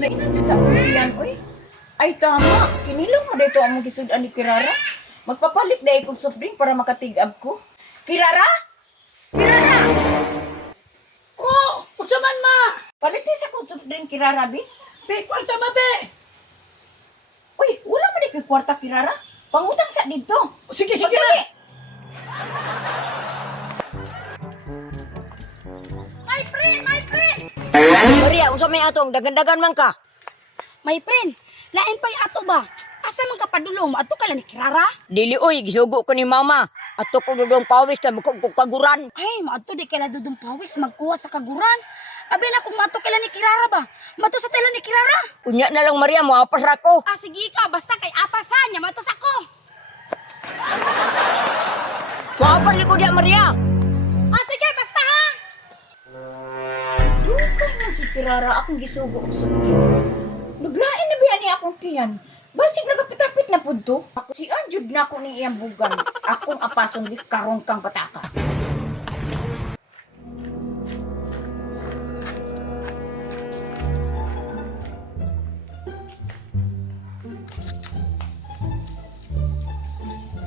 Nainadyo sa akong yan, oy. Ay, tama. Kinilaw mo dito ang mga gisudan ni Kirara. Magpapalit na ikong soft drink para makatigab ko. Kirara? Kirara! Oh, unsa man ma? Palitin sa akong soft drink, Kirara, bi. Be, kwarta ma be. Uy, wala man ikong kwarta, Kirara. Pangutang sa dito. Sige, sige Pagdali. ma. My friend, my friend! Maria, unsa may atong dagan-dagan man ka? My friend, lain pa'y ato ba? Asa man ka padulong? Ato ka lang ni Kirara? Dili oy, gisugo ko ni mama. Ato ko dudong pawis na magkog kaguran. Ay, maato di kala dudong pawis magkuha sa kaguran. Abi na kung maato kala ni Kirara ba? Mato sa tela ni Kirara? Unya na lang Maria, mo apas ra ko. Ah, sige ka, basta kay apasan niya, matos ako. Mo apas ko dia Maria. Ah, sige, basta ha. Dukay man si Kirara akong gisugo og soft drink. Naglain na biya ni akong tiyan. Basig nagapitapit na pud to. Ako si Anjud na ako ni iyang bugan. Akong apasong di karong kang pataka.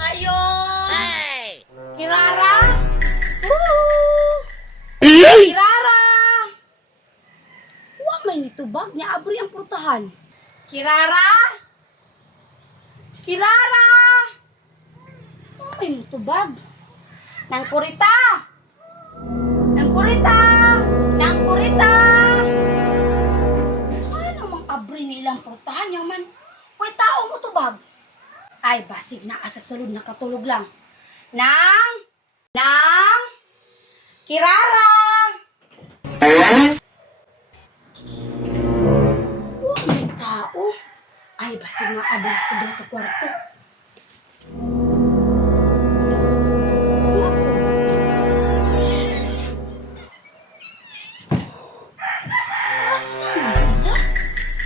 Ayo! Kirara? Kirara! Wa may nitubag niya abri ang prutahan. Kirara? Kirara! Wa may nitubag. Nang kurita! Nang kurita! Nang kurita! Ano mang abri nilang prutahan niya man? Way tao mo tubag. Ay, basig na asa sulod nakatulog lang. Nang! Nang! Kirara! Oh, may tao. Ay, basig na abas sa daw ka kwarto. Asa na sila?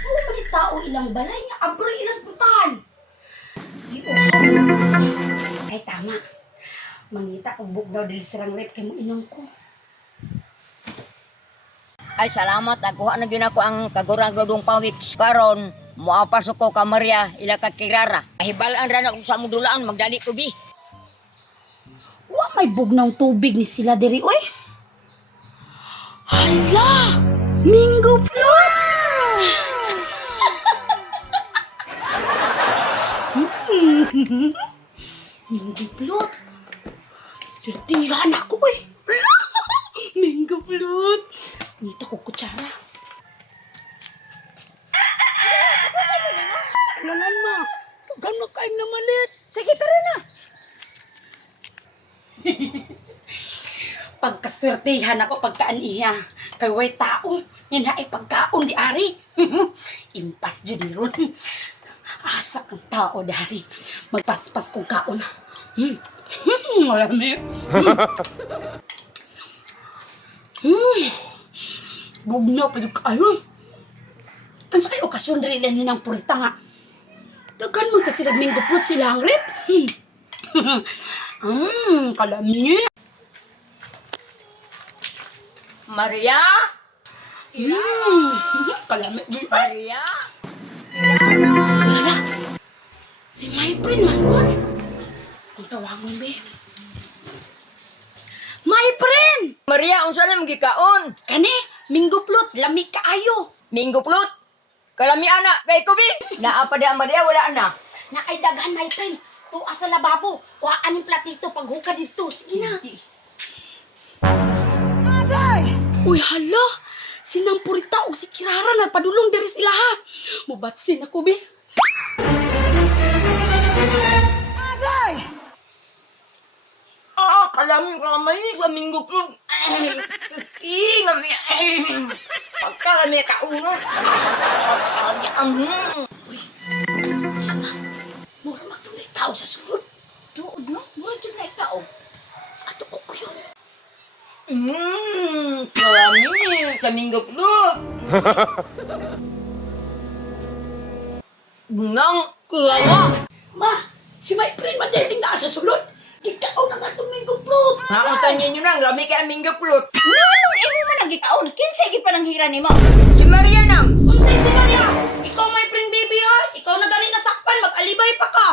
Oo, may tao ilang balay nga abri ilang putahan. Ay, tama. Mangita og bugnaw dili sarang rep kay mo inom ko. Ay salamat, nakuha na gyud ako ang kagurang dudong pawis. Karon, mo apas ko ka Maria, ila ka Kirara. Hibalaan ra na kung sa mudulaan, magdali ko bi. Wa may bugnaw tubig ni sila diri oy. Hala! Mingo float! Mingo float. Swertihan ako oy. Mingo float. Nito ko kutsara. Lalan ma. Gano kain na malit. Sige, tara na. Pagkaswertihan ako pagkaaniya. Kay way tao. Yan na ay pagkaon di ari. Impas dyan ni ron. Asa kang tao dari. Magpaspas kong kaon. Marami. Bugnaw pa yung kayo. Ang sa kayo okasyon rin na ninang purita nga. Dagan mo kasi nagmingguplot sila ang rip. Kalami. Maria? Kalami. Maria? Wala. Si my friend man ron. Kung tawagon be. My friend! Maria, unsa na magikaon? Kani, mingguplot, lamig kaayo. Minggo plot. Kalami ana, kay ko bi. Naa pa da Maria, wala na. Na ay daghan my friend. Tuwa sa lababo. Tuwaan yung platito paghuka dito. Sige na. Uy, hala! Sinang purita o si Kirara nagpadulong diri sila ha. Mubatsin ako, be. Ah, kalamay, kaminggo plot. Ngami. Pagkalami kaunon. Uy, sama. Mura magtunay tao sa sulod. Doon, no? Mura dyan na ikaw. Ato ko yun. Kalami, kaminggo plot. Nang kaya. Ma, si my friend madaling na sa sulod. Ikaw na nga itong mingguplot. Nakutan niyo nang lami kay aming gaplot. Nanong imo man ang gikaon. Kinsa gi pa nang hira nimo? Si Maria nang. Unsay si Maria? Matibay pa ka.